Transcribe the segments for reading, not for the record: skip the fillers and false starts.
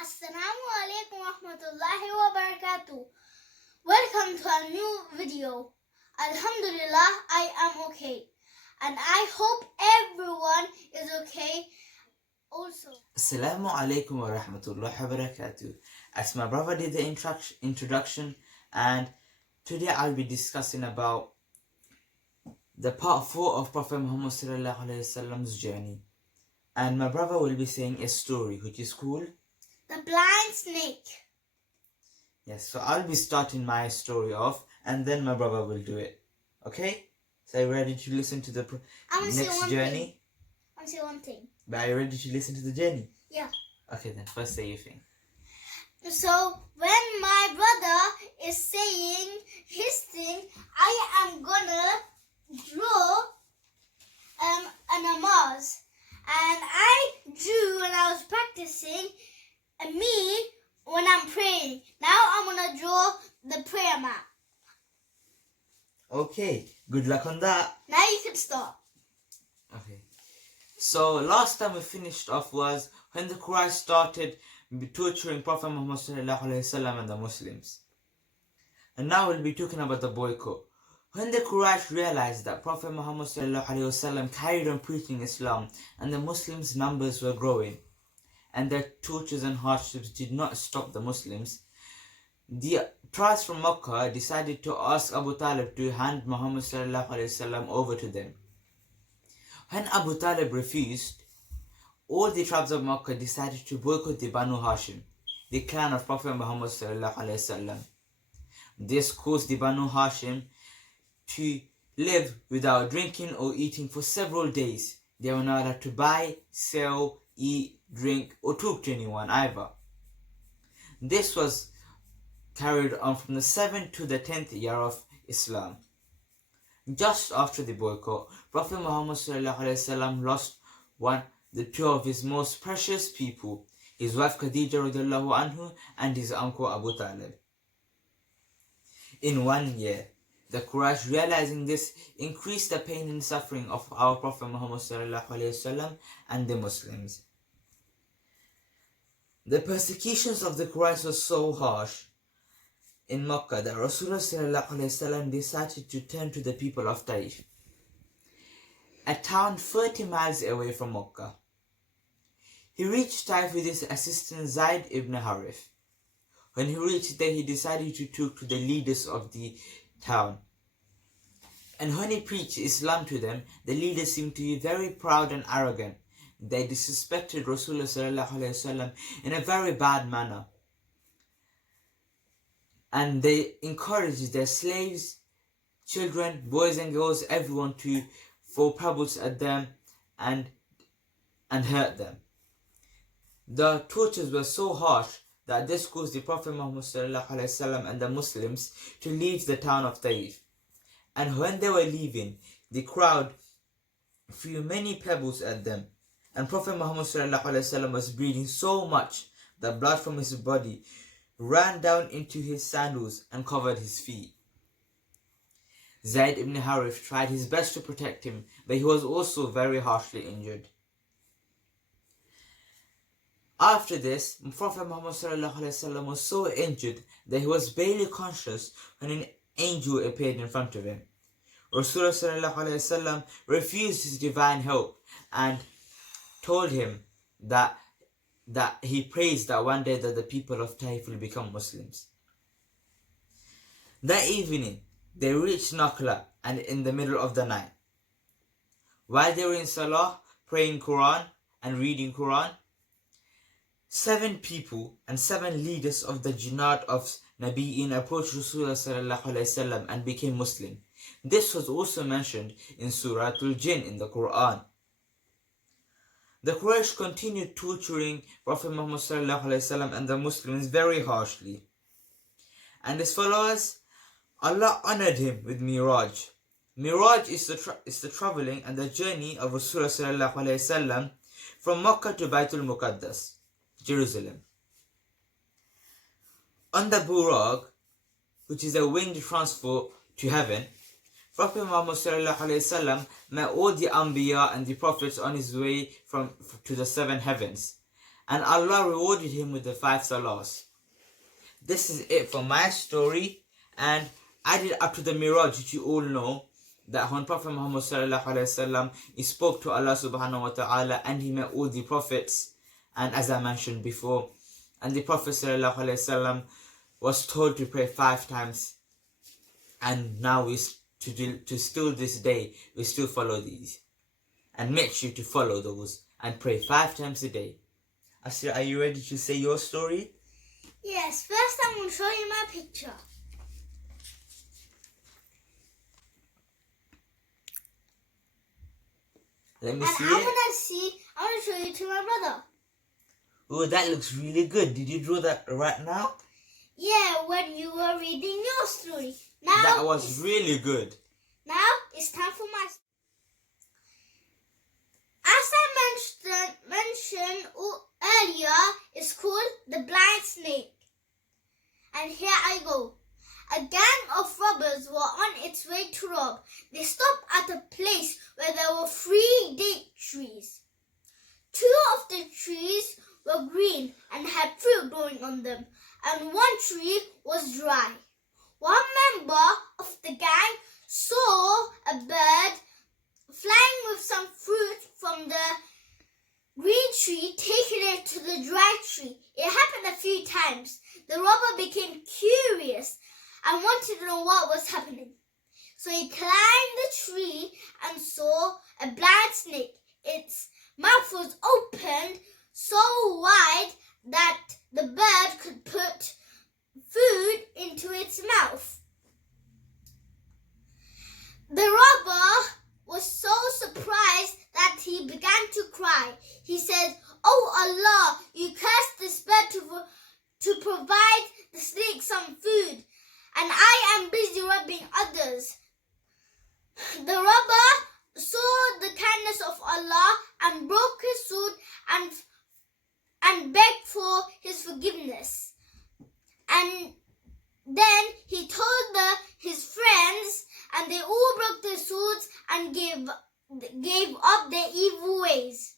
Assalamu alaikum warahmatullahi wabarakatuh. Welcome to a new video. Alhamdulillah, I am okay. And I hope everyone is okay also. Assalamu alaikum wa rahmatullahi wa barakatuh. As my brother did the introduction, and today I'll be discussing about the part 4 of Prophet Muhammad sallallahu alaihi wasallam's journey. And my brother will be saying a story which is called The Blind Snake. Yes, so I'll be starting my story off and then my brother will do it. Okay? So are you ready to listen to the next journey? I want to say one thing. But are you ready to listen to the journey? Yeah. Okay then, first say your thing. So when my brother is saying his thing, I am gonna draw a namaz. And I drew when I was practicing me when I'm praying. Now I'm gonna draw the prayer map. Okay, good luck on that. Now you can start. Okay. So last time we finished off was when the Quraysh started torturing Prophet Muhammad sallallahu alaihi wasallam and the Muslims. And now we'll be talking about the boycott. When the Quraysh realized that Prophet Muhammad sallallahu alaihi wasallam carried on preaching Islam and the Muslims' numbers were growing, and their tortures and hardships did not stop the Muslims, the tribes from Makkah decided to ask Abu Talib to hand Muhammad sallallahu alaihi wasallam over to them. When Abu Talib refused, all the tribes of Makkah decided to boycott the Banu Hashim, the clan of Prophet Muhammad sallallahu alaihi wasallam. This caused the Banu Hashim to live without drinking or eating for several days. They were not allowed to buy, sell, eat, drink, or talk to anyone either. This was carried on from the 7th to the 10th year of Islam. Just after the boycott, Prophet Muhammad lost the two of his most precious people, his wife Khadija radiallahu anhu and his uncle Abu Talib. In 1 year, the Quraysh, realizing this, increased the pain and suffering of our Prophet Muhammad and the Muslims. The persecutions of the Quraysh were so harsh in Makkah that Rasulullah decided to turn to the people of Taif, a town 30 miles away from Makkah. He reached Taif with his assistant Zayd ibn Harith. When he reached there, he decided to talk to the leaders of the town. And when he preached Islam to them, the leaders seemed to be very proud and arrogant. They disrespected Rasulullah in a very bad manner. And they encouraged their slaves, children, boys and girls, everyone to throw pebbles at them and hurt them. The tortures were so harsh that this caused the Prophet Muhammad and the Muslims to leave the town of Taif. And when they were leaving, the crowd threw many pebbles at them. And Prophet Muhammad was bleeding so much that blood from his body ran down into his sandals and covered his feet. Zayd ibn Harith tried his best to protect him, but he was also very harshly injured. After this, Prophet Muhammad was so injured that he was barely conscious when an angel appeared in front of him. Rasulullah refused his divine help and told him that he prays that one day that the people of Taif will become Muslims. That evening, they reached Nakhla, and in the middle of the night, while they were in Salah, praying Quran and reading Quran, 7 people and 7 leaders of the Jannat of Nabi'in approached Rasulullah and became Muslim. This was also mentioned in Surah Al-Jinn in the Quran. The Quraysh continued torturing Prophet Muhammad and the Muslims very harshly. And his followers, Allah honored him with Miraj. Miraj is the traveling and the journey of Rasulullah from Makkah to Baitul Muqaddas, Jerusalem. On the Buraq, which is a winged transport to heaven, Prophet Muhammad met all the Anbiya and the Prophets on his way to the 7 heavens. and Allah rewarded him with the 5 salahs. This is it for my story, and added up to the Miraj, which you all know, that when Prophet Muhammad sallallahu alaihi wasallam, he spoke to Allah subhanahu wa ta'ala, and he met all the prophets, and as I mentioned before, and the Prophet sallallahu alaihi wasallam was told to pray 5 times, and now we to still this day we still follow these, and make sure to follow those and pray 5 times a day. Asir, are you ready to say your story? Yes, first I'm going to show you my picture. Let me And see I'm it. going to show you to my brother. Oh, that looks really good. Did you draw that right now? Yeah, when you were reading your story. Now That was really good. Now it's time for my. As I mentioned earlier, it's called the blind snake. And here I go. A gang of robbers were on its way to rob. They stopped at a place where there were 3 date trees. 2 of the trees were green and had fruit growing on them, and 1 tree was dry. One member of the gang saw a bird flying with some fruit from the green tree, taking it to the dry tree. It happened a few times. The robber became curious and wanted to know what was happening. So he climbed the tree and saw a blind snake. Its mouth was opened so wide that the bird could put food into its mouth. The robber was so surprised that he began to cry. He said, "Oh Allah, you cursed this bird to provide the snake some food, and I am busy robbing others." The robber saw the kindness of Allah and broke his sword and begged for his forgiveness. And then he told his friends, and they all broke their swords and gave up their evil ways.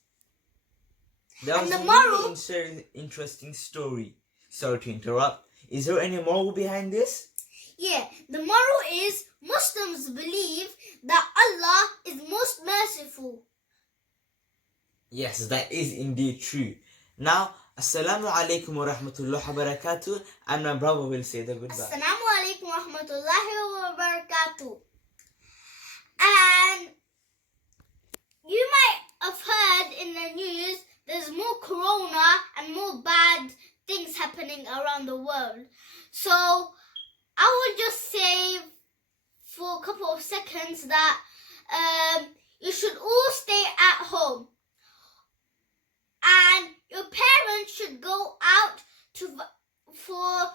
That And was the a moral- really interesting story. Sorry to interrupt. Is there any moral behind this? Yeah, the moral is Muslims believe that Allah is most merciful. Yes, that is indeed true. Now, Assalamu alaikum wa rahmatullahi wa barakatuh, and my brother will say the goodbye. Assalamu alaikum wa rahmatullahi wa barakatuh. And you might have heard in the news there's more corona and more bad things happening around the world. So I will just say for a couple of seconds that you should all stay at home. And your parents should go out for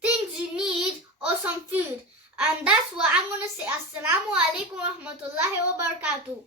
things you need or some food. And that's what I'm going to say. Assalamu alaikum wa rahmatullahi wa barakatuh.